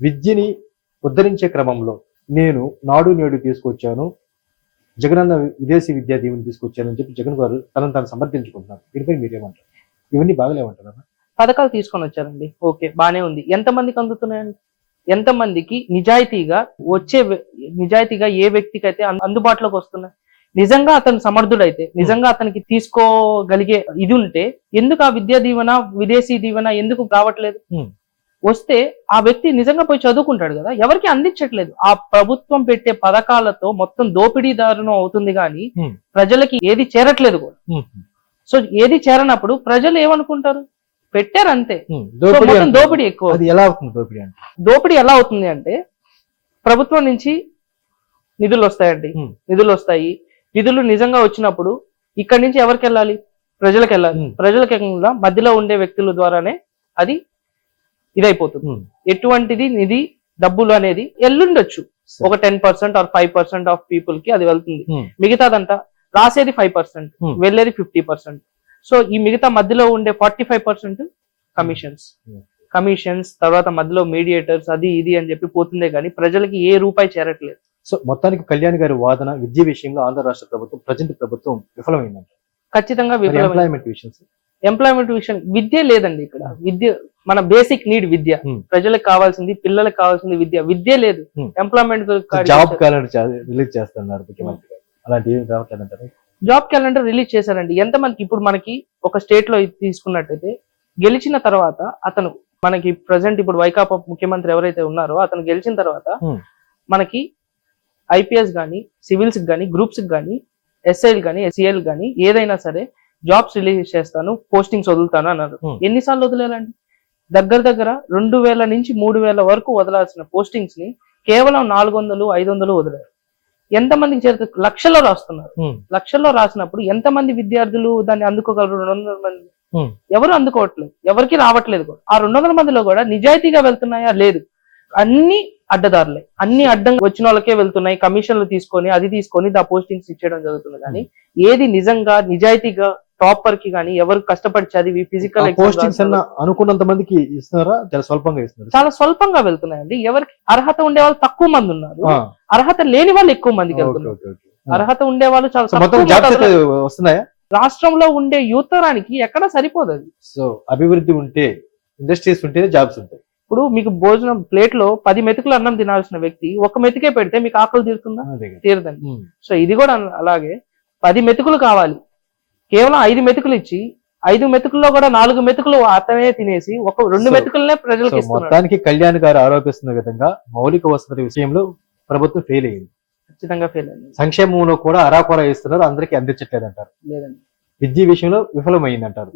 విద్యని ఉద్ధరించే క్రమంలో నేను నాడు నేడు తీసుకొచ్చాను. జగనన్న విదేశీ విద్యా దీవెని తీసుకొచ్చానని చెప్పి జగన్ గారు తనను తాను సమర్థించుకుంటున్నారు. దీనిపై మీరేమంటారు? ఇవన్నీ బాగలేమంటారా పథకాలు తీసుకొని వచ్చారండి. ఓకే బానే ఉంది. ఎంతమందికి అందుతున్నాయండి? ఎంతమందికి నిజాయితీగా వచ్చే నిజాయితీగా ఏ వ్యక్తికి అయితే అందుబాటులోకి వస్తున్నాయి? నిజంగా అతను సమర్థుడైతే నిజంగా అతనికి తీసుకోగలిగే ఇది ఉంటే ఎందుకు ఆ విద్యా దీవెన విదేశీ దీవెన ఎందుకు రావట్లేదు? Hmm. వస్తే ఆ వ్యక్తి నిజంగా పోయి చదువుకుంటాడు కదా? ఎవరికి అందించట్లేదు. ఆ ప్రభుత్వం పెట్టే పథకాలతో మొత్తం దోపిడీదారును అవుతుంది కానీ. ప్రజలకి ఏది చేరట్లేదు కూడా. సో ఏది చేరనప్పుడు ప్రజలు ఏమనుకుంటారు? పెట్టారు అంతే. దోపిడీ ఎక్కువ. ఎలా అవుతుంది దోపిడీ అంటే? దోపిడీ ఎలా అవుతుంది అంటే ప్రభుత్వం నుంచి నిధులు వస్తాయండి. నిధులు వస్తాయి. నిధులు నిజంగా వచ్చినప్పుడు ఇక్కడి నుంచి ఎవరికి వెళ్ళాలి? ప్రజలకు వెళ్ళాలి. ప్రజలకు మధ్యలో ఉండే వ్యక్తుల ద్వారానే అది ఇదైపోతుంది. ఉమ్, ఎటువంటిది? నిధి డబ్బులు అనేది ఎల్లుండొచ్చు. ఒక ten percent or five percent of పీపుల్కి అది వెళ్తుంది. ఉమ్, మిగతాదంతా రాసేది ఫైవ్ పర్సెంట్ Hmm. వెళ్ళేది ఫిఫ్టీ పర్సెంట్. సో ఈ మిగతా మధ్యలో ఉండే forty five percent commissions. Hmm. Commissions తర్వాత మధ్యలో మీడియేటర్స్ అది ఇది అని చెప్పి పోతుందే కానీ ప్రజలకి ఏ రూపాయి చేరట్లేదు. సో మొత్తానికి కళ్యాణ్ గారి వాదన విద్య విషయంలో ఆంధ్ర రాష్ట్ర ప్రభుత్వం ప్రజెంట్ ప్రభుత్వం విఫలమైందంట. ఖచ్చితంగా మరి విఫలమైంది. ఎంప్లాయ్మెంట్ విషయం విద్య లేదండి ఇక్కడ. విద్య మన బేసిక్ నీడ్ విద్య. Hmm. ప్రజలకు కావాల్సింది పిల్లలకు కావాల్సింది విద్య. విద్య లేదు. ఎంప్లాయ్మెంట్ జాబ్ క్యాలెండర్ రిలీజ్ చేస్తున్నారు ముఖ్యమంత్రి. అలాంటి జాబ్ క్యాలెండర్ రిలీజ్ చేశారండి. ఎంతమందికి ఇప్పుడు మనకి ఒక స్టేట్లో తీసుకున్నట్టయితే గెలిచిన తర్వాత అతను మనకి ప్రజెంట్ ఇప్పుడు వైకాపా ముఖ్యమంత్రి ఎవరైతే ఉన్నారో అతను గెలిచిన తర్వాత Hmm. మనకి ఐపీఎస్ కానీ సివిల్స్ కానీ గ్రూప్స్ కానీ ఎస్ఐలు కానీ ఎస్సీఎల్ కానీ ఏదైనా సరే జాబ్స్ రిలీజ్ చేస్తాను పోస్టింగ్స్ వదులుతాను అన్నారు. ఎన్నిసార్లు వదిలేరండి? దగ్గర దగ్గర రెండు వేల నుంచి మూడు వేల వరకు వదలాల్సిన పోస్టింగ్స్ని కేవలం నాలుగు వందలు ఐదు వందలు వదిలారు. ఎంతమందికి చేరుతుంది లక్షల్లో రాస్తున్నారు. లక్షల్లో రాసినప్పుడు ఎంతమంది విద్యార్థులు దాన్ని అందుకోగలరు? రెండు వందల మంది. ఎవరు అందుకోవట్లేదు? ఎవరికి రావట్లేదు కూడా. ఆ రెండు వందల మందిలో కూడా నిజాయితీగా వెళ్తున్నాయా? లేదు. అన్ని అడ్డదారులే. అన్ని అడ్డంగా వచ్చిన వాళ్ళకే వెళ్తున్నాయి కమిషన్లు తీసుకొని అది తీసుకొని దా పోస్టింగ్స్ ఇచ్చేయడం జరుగుతుంది. కానీ ఏది నిజంగా నిజాయితీగా టాపర్కి కానీ ఎవరు కష్టపడి చదివి ఫిజికల్ పోస్టింగ్స్ అన్న అనుకున్నంత మందికి ఇస్తున్నారా? చాలా స్వల్పంగా ఇస్తున్నారు. చాలా స్వల్పంగా వెళ్తున్నాయండి. ఎవరికి అర్హత ఉండే వాళ్ళు తక్కువ మంది ఉన్నారు. అర్హత లేని వాళ్ళు ఎక్కువ మందికి వెళ్తున్నారు. అర్హత ఉండే వాళ్ళు చాలా వస్తున్నాయా? రాష్ట్రంలో ఉండే యువతరానికి ఎక్కడ సరిపోదు అది. సో అభివృద్ధి ఉంటే ఇండస్ట్రీస్ ఉంటేనే జాబ్స్ ఉంటాయి. ఇప్పుడు మీకు భోజనం ప్లేట్లో పది మెతుకులు అన్నం తినాల్సిన వ్యక్తి ఒక మెతుకే పెడితే మీకు ఆకలి తీరుతుందా. తీరదండి. సో ఇది కూడా అలాగే పది మెతుకులు కావాలి. కేవలం ఐదు మెతుకులు ఇచ్చి ఐదు మెతుకుల్లో కూడా నాలుగు మెతుకులు అతనే తినేసి ఒక రెండు మెతుకులనే ప్రజలకు మొత్తానికి కళ్యాణ్ గారు ఆరోపిస్తున్న విధంగా మౌలిక వసతుల విషయంలో ప్రభుత్వం ఫెయిల్ అయింది. ఖచ్చితంగా ఫెయిల్ అయింది. సంక్షేమంలో కూడా అరాకొర ఇస్తున్నారు అందరికీ అందించట్లేదు అంటారు లేదండి. విద్య విషయంలో విఫలమైంది. అంటారు.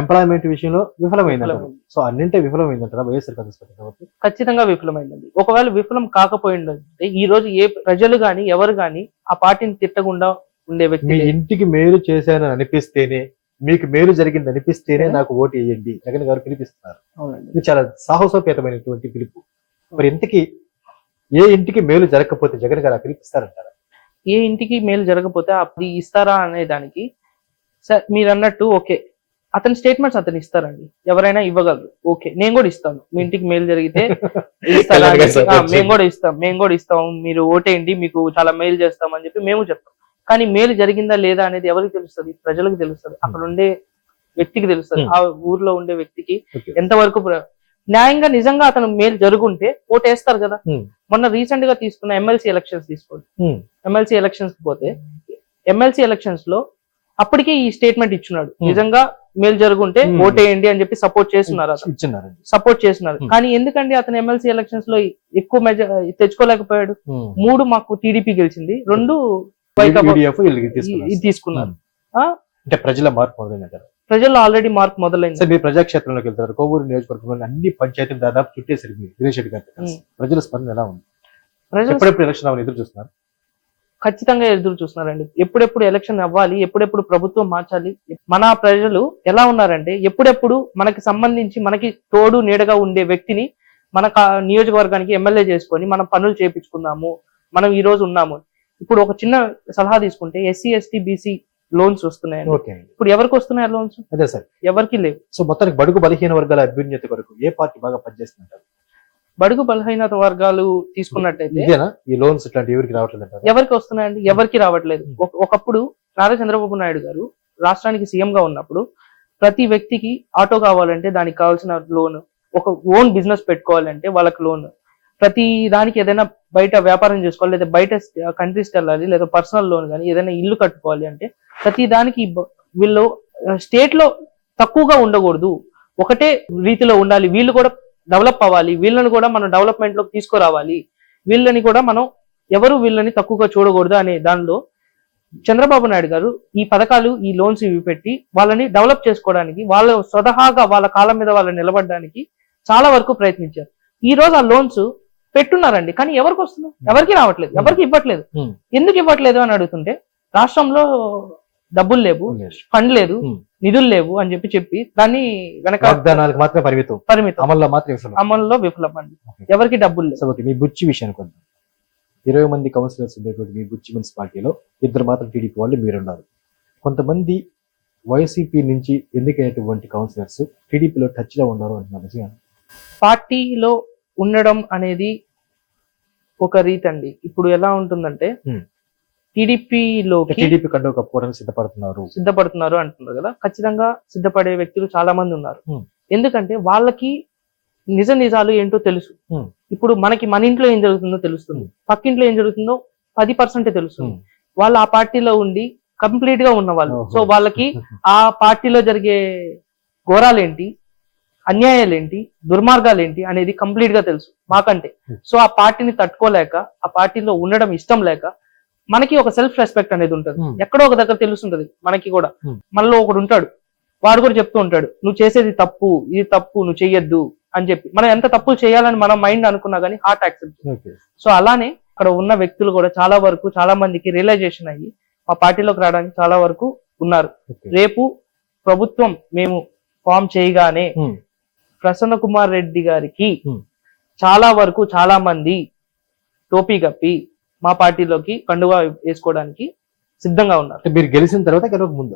ఎంప్లాయ్మెంట్ విషయంలో విఫలమైంది అంటారు విఫలమైంది. సో అన్నింటే విఫలమైంది అంటారా వైఎస్ఆర్ కాంగ్రెస్ పార్టీ ప్రభుత్వం? ఖచ్చితంగా విఫలమైందండి. ఒకవేళ విఫలం కాకపోయిందంటే ఈ రోజు ఏ ప్రజలు గాని ఎవరు గాని ఆ పార్టీని తిట్టకుండా ఉండే వ్యక్తి మీ. ఇంటికి మేలు చేశానని అనిపిస్తేనే మీకు మేలు జరిగింది అనిపిస్తేనే? నాకు ఓటు వేయండి జగన్ గారు పిలిపిస్తున్నారు. ఇది చాలా సాహసోపేతమైనటువంటి పిలుపు. మరి ఇంతకి ఏ ఇంటికి మేలు జరగకపోతే జగన్ గారు పిలిపిస్తారంటారా? ఏ ఇంటికి మేలు జరగకపోతే అది ఇస్తారా అనే దానికి సార్ మీరు అన్నట్టు ఓకే. అతని స్టేట్మెంట్స్ అతను ఇస్తారండి. ఎవరైనా ఇవ్వగలరు. ఓకే. నేను కూడా ఇస్తాను. మీ ఇంటికి మేలు జరిగితే మేము కూడా ఇస్తాం. మేము కూడా ఇస్తాం. మీరు ఓటేయండి. మీకు చాలా మేలు చేస్తాం అని చెప్పి మేము చెప్తాం. కానీ మేలు జరిగిందా లేదా అనేది ఎవరికి తెలుస్తుంది ప్రజలకు తెలుస్తుంది అక్కడ ఉండే వ్యక్తికి తెలుస్తుంది Hmm. ఆ ఊర్లో ఉండే వ్యక్తికి. ఎంతవరకు న్యాయంగా నిజంగా అతను మేలు జరుగుంటే ఓటేస్తారు కదా Hmm. మొన్న రీసెంట్గా తీసుకున్న ఎమ్మెల్సీ ఎలక్షన్స్ తీసుకోండి Hmm. ఎమ్మెల్సీ ఎలక్షన్స్ పోతే ఎమ్మెల్సీ ఎలక్షన్స్లో అప్పటికే ఈ స్టేట్మెంట్ ఇచ్చున్నాడు Hmm. నిజంగా మేలు జరుగుంటే Hmm. ఓటేయండి అని చెప్పి సపోర్ట్ చేస్తున్నారు సపోర్ట్ చేస్తున్నారు Hmm. కానీ ఎందుకండి అతను ఎమ్మెల్సీ ఎలక్షన్స్లో ఎక్కువ మెజ తెచ్చుకోలేకపోయాడు. మూడు మాకు టీడీపీ గెలిచింది రెండు తీసుకున్నారు. ఇది? అంటే ప్రజల మార్పు మొదలైందంటారు? ప్రజల్లో ఆల్రెడీ మార్క్ మొదలైంది. సార్ మీరు ప్రజాక్షేత్రంలోకి వెళ్తారు కోవూరు నియోజకవర్గంలో అన్ని పంచాయతీలు దాదాపు చుట్టేసరికి మీరు దినేష్ రెడ్డి గారు. ప్రజల స్పందన ఎలా ఉంది? ప్రజలు ఎప్పుడెప్పుడు ఎలక్షన్ అవ్వని ఎదురు చూస్తున్నారు? ఖచ్చితంగా ఎదురు చూస్తున్నారండి. ఎప్పుడెప్పుడు ఎలక్షన్ అవ్వాలి ఎప్పుడెప్పుడు ప్రభుత్వం మార్చాలి మన ప్రజలు ఎలా ఉన్నారంటే ఎప్పుడెప్పుడు మనకి సంబంధించి మనకి తోడు నీడగా ఉండే వ్యక్తిని మన నియోజకవర్గానికి ఎమ్మెల్యే చేసుకొని మనం పనులు చేపించుకుందాము మనం ఈ రోజు ఉన్నాము. ఇప్పుడు ఒక చిన్న సలహా తీసుకుంటే ఎస్సీ ఎస్టీ బీసీ లోన్స్ వస్తున్నాయండి. ఓకే ఇప్పుడు ఎవరికి వస్తున్నాయి లోన్స్ అదే సార్. ఎవరికి లేవు. సో మొత్తానికి బడుగు బలహీన వర్గాల అభ్యున్నతి కొరకు ఏ పార్టీ బాగా పనిచేస్తుంటారు బడుగు బలహీనత వర్గాలు తీసుకున్నట్టయితే ఈ లోన్స్ ఇట్లాంటి ఎవరికి రావట్లేదు ఎవరికి వస్తున్నాయండి? ఎవరికి రావట్లేదు. ఒక- ఒకప్పుడు నారా చంద్రబాబు నాయుడు గారు రాష్ట్రానికి సీఎం గా ఉన్నప్పుడు ప్రతి వ్యక్తికి ఆటో కావాలంటే దానికి కావాల్సిన లోన్ ఒక ఓన్ బిజినెస్ పెట్టుకోవాలంటే వాళ్ళకి లోన్ ప్రతి దానికి ఏదైనా బయట వ్యాపారం చేసుకోవాలి లేదా బయట కంట్రీస్కి వెళ్ళాలి లేదా పర్సనల్ లోన్ కానీ ఏదైనా ఇల్లు కట్టుకోవాలి అంటే ప్రతి దానికి వీళ్ళు స్టేట్లో తక్కువగా ఉండకూడదు. ఒకటే రీతిలో ఉండాలి. వీళ్ళు కూడా డెవలప్ అవ్వాలి. వీళ్ళని కూడా మనం డెవలప్మెంట్లోకి తీసుకురావాలి. వీళ్ళని కూడా మనం ఎవరు వీళ్ళని తక్కువగా చూడకూడదు అనే దానిలో చంద్రబాబు నాయుడు గారు ఈ పథకాలు ఈ లోన్స్ ఇవి పెట్టి వాళ్ళని డెవలప్ చేసుకోవడానికి వాళ్ళ స్వతహాగా వాళ్ళ కాళ్ళ మీద వాళ్ళు నిలబడడానికి చాలా వరకు ప్రయత్నించారు. ఈ రోజు ఆ లోన్స్ పెట్టున్నారండి. కానీ ఎవరికి వస్తుంది? ఎవరికి రావట్లేదు? ఎవరికి ఇవ్వట్లేదు. ఎందుకు ఇవ్వట్లేదు అని అడుగుతుంటే రాష్ట్రంలో డబ్బులు లేవు ఫండ్ లేదు. నిధులు లేవు అని చెప్పి చెప్పి దాన్ని వెనక మాత్రమే పరిమితం. పరిమితం. అమల్లో మాత్రం విఫలం. అమల్లో విఫలమండి. ఎవరికి డబ్బులు లేవు. మీ బుచ్చి విషయానికి వద్దాం ఇరవై మంది కౌన్సిలర్స్ ఉండేటువంటి మీ బుచ్చి మున్సిపాలిటీలో ఇద్దరు మాత్రం టీడీపీ వాళ్ళు మీరున్నారు కొంతమంది వైసీపీ నుంచి ఎన్నికైనటువంటి కౌన్సిలర్స్ టీడీపీలో టచ్లో ఉన్నారు అంటున్నారు? పార్టీలో ఉండడం అనేది ఒక రీతి అండి ఇప్పుడు ఎలా ఉంటుందంటే. టీడీపీలోకి టీడీపీ కంటే కప్పుకోవడానికి సిద్ధపడుతున్నారు సిద్ధపడుతున్నారు అంటున్నారు కదా ఖచ్చితంగా సిద్ధపడే వ్యక్తులు చాలా మంది ఉన్నారు. ఎందుకంటే వాళ్ళకి నిజ నిజాలు ఏంటో తెలుసు. ఇప్పుడు మనకి మన ఇంట్లో ఏం జరుగుతుందో తెలుస్తుంది పక్కింట్లో ఏం జరుగుతుందో పది పర్సెంటే తెలుస్తుంది. వాళ్ళు ఆ పార్టీలో ఉండి కంప్లీట్గా ఉన్న వాళ్ళు. సో వాళ్ళకి ఆ పార్టీలో జరిగే ఘోరాలేంటి అన్యాయాలేంటి? దుర్మార్గాలేంటి? అనేది కంప్లీట్గా తెలుసు మాకంటే. సో ఆ పార్టీని తట్టుకోలేక ఆ పార్టీలో ఉండడం ఇష్టం లేక మనకి ఒక సెల్ఫ్ రెస్పెక్ట్ అనేది ఉంటుంది. Hmm. ఎక్కడో ఒక దగ్గర తెలుస్తుంటది మనకి కూడా. Hmm. మనలో ఒకడు ఉంటాడు. వాడు కూడా చెప్తూ ఉంటాడు నువ్వు చేసేది తప్పు ఇది తప్పు నువ్వు చెయ్యొద్దు అని చెప్పి. మనం ఎంత తప్పులు చేయాలని మన మైండ్ అనుకున్నా కానీ హార్ట్ యాక్సెప్ట్ సో అలానే అక్కడ ఉన్న వ్యక్తులు కూడా చాలా వరకు చాలా మందికి రియలైజేషన్ అయ్యి మా పార్టీలోకి రావడానికి చాలా వరకు ఉన్నారు. రేపు ప్రభుత్వం మేము ఫామ్ చేయగానే Hmm. ప్రసన్న కుమార్ రెడ్డి గారికి. చాలా వరకు చాలా మంది టోపీ కప్పి మా పార్టీలోకి కండువా వేసుకోవడానికి సిద్ధంగా ఉన్నారు. మీరు గెలిచిన తర్వాత గెలవక ముందు?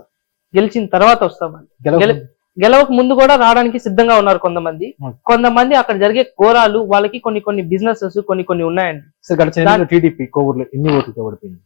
గెలిచిన తర్వాత వస్తామండి. గెలవక గెల- గెలవక ముందు కూడా రావడానికి సిద్ధంగా ఉన్నారు కొంతమంది. కొంతమంది అక్కడ జరిగే ఘోరాలు వాళ్ళకి కొన్ని కొన్ని బిజినెసెస్ కొన్ని కొన్ని ఉన్నాయండి. టీడీపీ కోవూరులో ఎన్ని ఓడిపోయింది?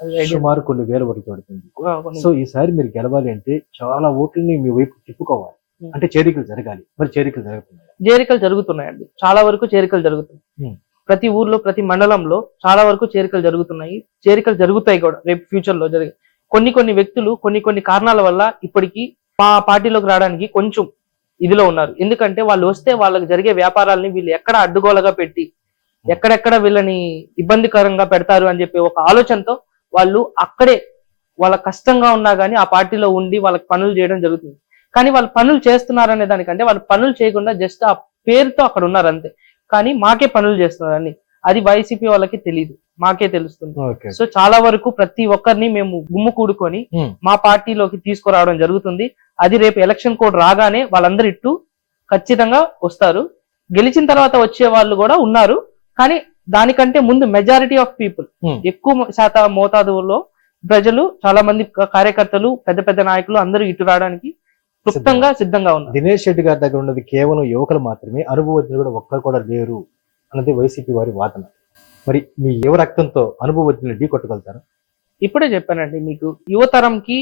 అది idea- సుమారు కొన్ని వేల ఓడిపోయింది. కొన్ని- సో ఈసారి మీరు గెలవాలి అంటే చాలా ఓట్లని మీ వైపు తిప్పుకోవాలి. అంటే చేరికలు జరగాలి. మరి చేరికలు జరుగుతున్నాయి చేరికలు జరుగుతున్నాయండి. చాలా వరకు చేరికలు జరుగుతున్నాయి. ప్రతి ఊర్లో ప్రతి మండలంలో చాలా వరకు చేరికలు జరుగుతున్నాయి. చేరికలు జరుగుతాయి కూడా రేపు ఫ్యూచర్లో జరిగే కొన్ని కొన్ని వ్యక్తులు కొన్ని కొన్ని కారణాల వల్ల ఇప్పటికీ మా పార్టీలోకి రావడానికి కొంచెం ఇదిలో ఉన్నారు. ఎందుకంటే వాళ్ళు వస్తే వాళ్ళకి జరిగే వ్యాపారాలని వీళ్ళు ఎక్కడ అడ్డుగోలగా పెట్టి ఎక్కడెక్కడ వీళ్ళని ఇబ్బందికరంగా పెడతారు అని చెప్పి ఒక ఆలోచనతో వాళ్ళు అక్కడే వాళ్ళ కష్టంగా ఉన్నా కానీ ఆ పార్టీలో ఉండి వాళ్ళకి పనులు చేయడం జరుగుతుంది. కానీ వాళ్ళు పనులు చేస్తున్నారు అనే దానికంటే వాళ్ళు పనులు చేయకుండా జస్ట్ ఆ పేరుతో అక్కడ ఉన్నారు అంతే. కానీ మాకే పనులు చేస్తున్నారని. అది వైసీపీ వాళ్ళకి తెలియదు మాకే తెలుస్తుంది. సో చాలా వరకు ప్రతి ఒక్కరిని మేము గుమ్ము కూడుకొని. మా పార్టీలోకి తీసుకురావడం జరుగుతుంది. అది రేపు ఎలక్షన్ కోడ్ రాగానే వాళ్ళందరూ ఇట్టు ఖచ్చితంగా వస్తారు. గెలిచిన తర్వాత వచ్చే వాళ్ళు కూడా ఉన్నారు. కానీ దానికంటే ముందు మెజారిటీ ఆఫ్ పీపుల్. ఎక్కువ శాతం మోతాదులో ప్రజలు చాలా మంది కార్యకర్తలు పెద్ద పెద్ద నాయకులు అందరూ ఇటు రావడానికి క్లుప్తంగా సిద్ధంగా ఉన్నారు. దినేష్ రెడ్డి గారి దగ్గర ఉన్నది కేవలం యువకులు మాత్రమే అనుభవజ్ఞులు కూడా ఒక్కరు కూడా లేరు అన్నది వైసీపీ వారి వాదన. మరి మీ యువ రక్తంతో అనుభవజ్ఞులు ఢీ కొట్టగలుగుతారు ఇప్పుడే చెప్పానండి మీకు యువతరంకి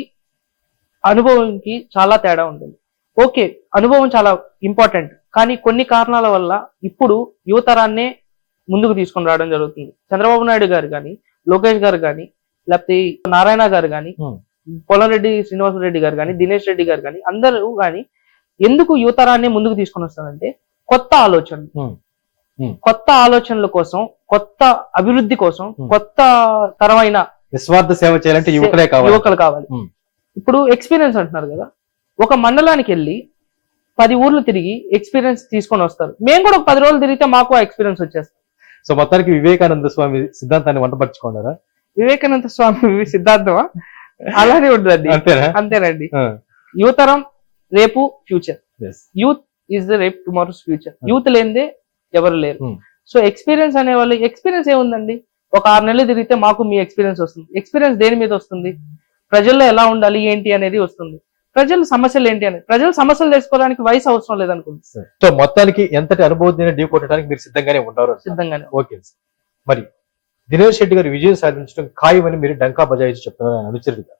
అనుభవంకి చాలా తేడా ఉంటుంది. ఓకే అనుభవం చాలా ఇంపార్టెంట్ కానీ కొన్ని కారణాల వల్ల ఇప్పుడు యువతరాన్నే ముందుకు తీసుకొని రావడం జరుగుతుంది. చంద్రబాబు నాయుడు గారు కానీ లోకేష్ గారు కానీ లేకపోతే నారాయణ గారు కానీ. పొలంరెడ్డి శ్రీనివాసరెడ్డి గారు కానీ దినేష్ రెడ్డి గారు కానీ అందరూ కానీ ఎందుకు యువతరాన్ని ముందుకు తీసుకొని వస్తారంటే కొత్త ఆలోచనలు. Hmm. కొత్త ఆలోచనల కోసం కొత్త అభివృద్ధి కోసం. కొత్త తరమైన నిస్వార్థ సేవ చేయాలంటే యువకులే కావాలి యువకులు కావాలి. ఇప్పుడు ఎక్స్పీరియన్స్ అంటున్నారు కదా ఒక మండలానికి వెళ్ళి పది ఊర్లు తిరిగి ఎక్స్పీరియన్స్ తీసుకొని వస్తారు మేము కూడా ఒక పది రోజులు తిరిగితే మాకు ఆ ఎక్స్పీరియన్స్ వచ్చేస్తుంది సో మొత్తానికి వివేకానంద స్వామి సిద్ధాంతాన్ని వంటపరుచుకున్నారా వివేకానంద స్వామి సిద్ధాంతమా అలానే ఉంటుందండి. అంతేనా? అంతేనండి. యువతరం రేపు ఫ్యూచర్. యూత్ ఇస్ ద రేపు టుమారోస్ ఫ్యూచర్. యూత్ లేనిదే ఎవరు లేరు. Hmm. సో ఎక్స్పీరియన్స్ అనే వాళ్ళు ఎక్స్పీరియన్స్ ఏముందండి? ఒక ఆరు నెలలు తిరిగితే మాకు మీ ఎక్స్పీరియన్స్ వస్తుంది. ఎక్స్పీరియన్స్ దేని మీద వస్తుంది? ప్రజల్లో ఎలా ఉండాలి ఏంటి అనేది వస్తుంది. ప్రజల సమస్యలు ఏంటి అని ప్రజల సమస్యలు తెలుసుకోవడానికి వయసు అవసరం లేదనుకుంటున్నాను సో మొత్తానికి ఎంతటి అనుభవం ఢీ కొట్టడానికి మీరు సిద్ధంగానే ఉంటారు సిద్ధంగానే ఓకే మరి దినేష్ రెడ్డి గారి విజయం సాధించడం ఖాయమని మీరు డంకా బజాయించి చెప్తున్నారు ఆయన అనుచరుడిగా.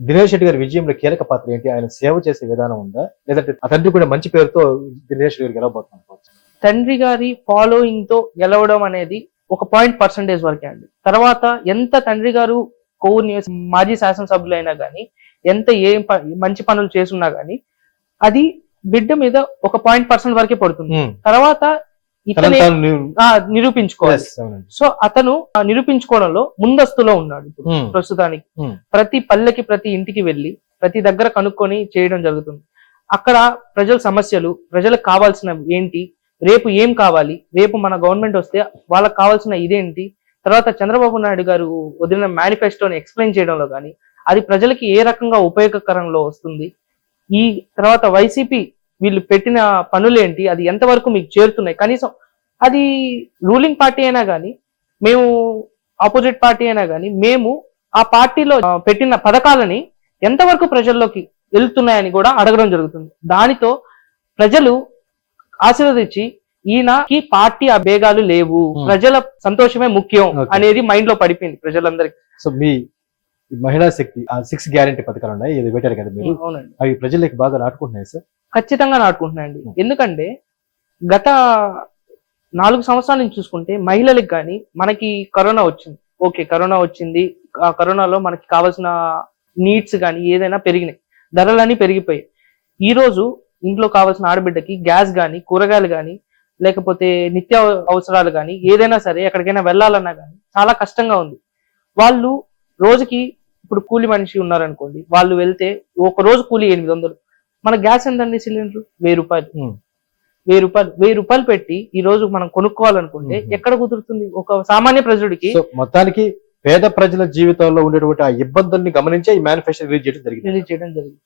దినేష్ రెడ్డి గారి విజయంలో కీలక పాత్ర ఏంటి? ఆయన సేవ చేసే విధానం ఉందా? లేదంటే తండ్రి కూడా మంచి పేరుతో దినేష్ రెడ్డి గారు గెలవబోతున్నారు తండ్రి గారి ఫాలోయింగ్తో గెలవడం అనేది ఒక పాయింట్ పర్సంటేజ్ వరకే అండి. తర్వాత ఎంత తండ్రి గారు నియోజక మాజీ శాసనసభ్యులు అయినా కానీ ఎంత ఏం మంచి పనులు చేస్తున్నా గానీ అది బిడ్డ మీద ఒక పాయింట్ పర్సెంట్ వరకే పడుతుంది. తర్వాత ఇతనే నిరూపించుకోవాలి. సో అతను నిరూపించుకోవడంలో ముందస్తులో ఉన్నాడు ఉమ్, ప్రస్తుతానికి Hmm. ప్రతి పల్లెకి ప్రతి ఇంటికి వెళ్ళి ప్రతి దగ్గర కనుక్కొని చేయడం జరుగుతుంది అక్కడ ప్రజల సమస్యలు ప్రజలకు కావాల్సినవి ఏంటి రేపు ఏం కావాలి రేపు మన గవర్నమెంట్ వస్తే వాళ్ళకి కావాల్సిన ఇదేంటి తర్వాత చంద్రబాబు నాయుడు గారు వదిలిన మేనిఫెస్టోని ఎక్స్ప్లెయిన్ చేయడంలో కానీ అది ప్రజలకి ఏ రకంగా ఉపయోగకరంలో వస్తుంది ఈ తర్వాత వైసీపీ వీళ్ళు పెట్టిన పనులేంటి? అది ఎంతవరకు మీకు చేరుతున్నాయి? కనీసం అది రూలింగ్ పార్టీ అయినా కానీ మేము ఆపోజిట్ పార్టీ అయినా కానీ మేము ఆ పార్టీలో పెట్టిన పథకాలని ఎంతవరకు ప్రజల్లోకి వెళ్తున్నాయని కూడా అడగడం జరుగుతుంది. దానితో ప్రజలు ఆశీర్వదించి ఈయనకి పార్టీ అభేగాలు లేవు. ప్రజల సంతోషమే ముఖ్యం. అనేది మైండ్లో పడిపోయింది ప్రజలందరికీ. సో మీ మహిళా శక్తి ఆ సిక్స్ గ్యారంటీ పథకాలు ఉన్నాయి ఇది పెట్టారు కదా మీరు. అవునండి. అవి ప్రజలకు బాగా నాటుకుంటున్నాయి సార్? ఖచ్చితంగా నాటుకుంటున్నాయండి. ఎందుకంటే గత నాలుగు సంవత్సరాల నుంచి చూసుకుంటే మహిళలకు కానీ మనకి కరోనా వచ్చింది. ఓకే కరోనా వచ్చింది. ఆ కరోనాలో మనకి కావాల్సిన నీడ్స్ కానీ ఏదైనా పెరిగినాయి. ధరలన్నీ పెరిగిపోయాయి. ఈ రోజు ఇంట్లో కావాల్సిన ఆడబిడ్డకి గ్యాస్ కానీ కూరగాయలు కానీ లేకపోతే నిత్య అవసరాలు కానీ ఏదైనా సరే ఎక్కడికైనా వెళ్ళాలన్నా కానీ చాలా కష్టంగా ఉంది. వాళ్ళు రోజుకి ఇప్పుడు కూలి మనిషి ఉన్నారనుకోండి వాళ్ళు వెళ్తే ఒక రోజు కూలి ఎనిమిది వందలు. మన గ్యాస్ ఎంతండి సిలిండర్? వెయ్యి రూపాయలు. వెయ్యి రూపాయలు. వెయ్యి రూపాయలు పెట్టి ఈ రోజు మనం కొనుక్కోవాలనుకుంటే. ఎక్కడ కుదురుతుంది? ఒక సామాన్య ప్రజుడికి మొత్తానికి పేద ప్రజల జీవితంలో ఉండేటువంటి ఆ ఇబ్బందుల్ని గమనించే ఈ మేనిఫెస్టో రిలీజ్ చేయడం జరిగింది. రిలీజ్ చేయడం జరిగింది.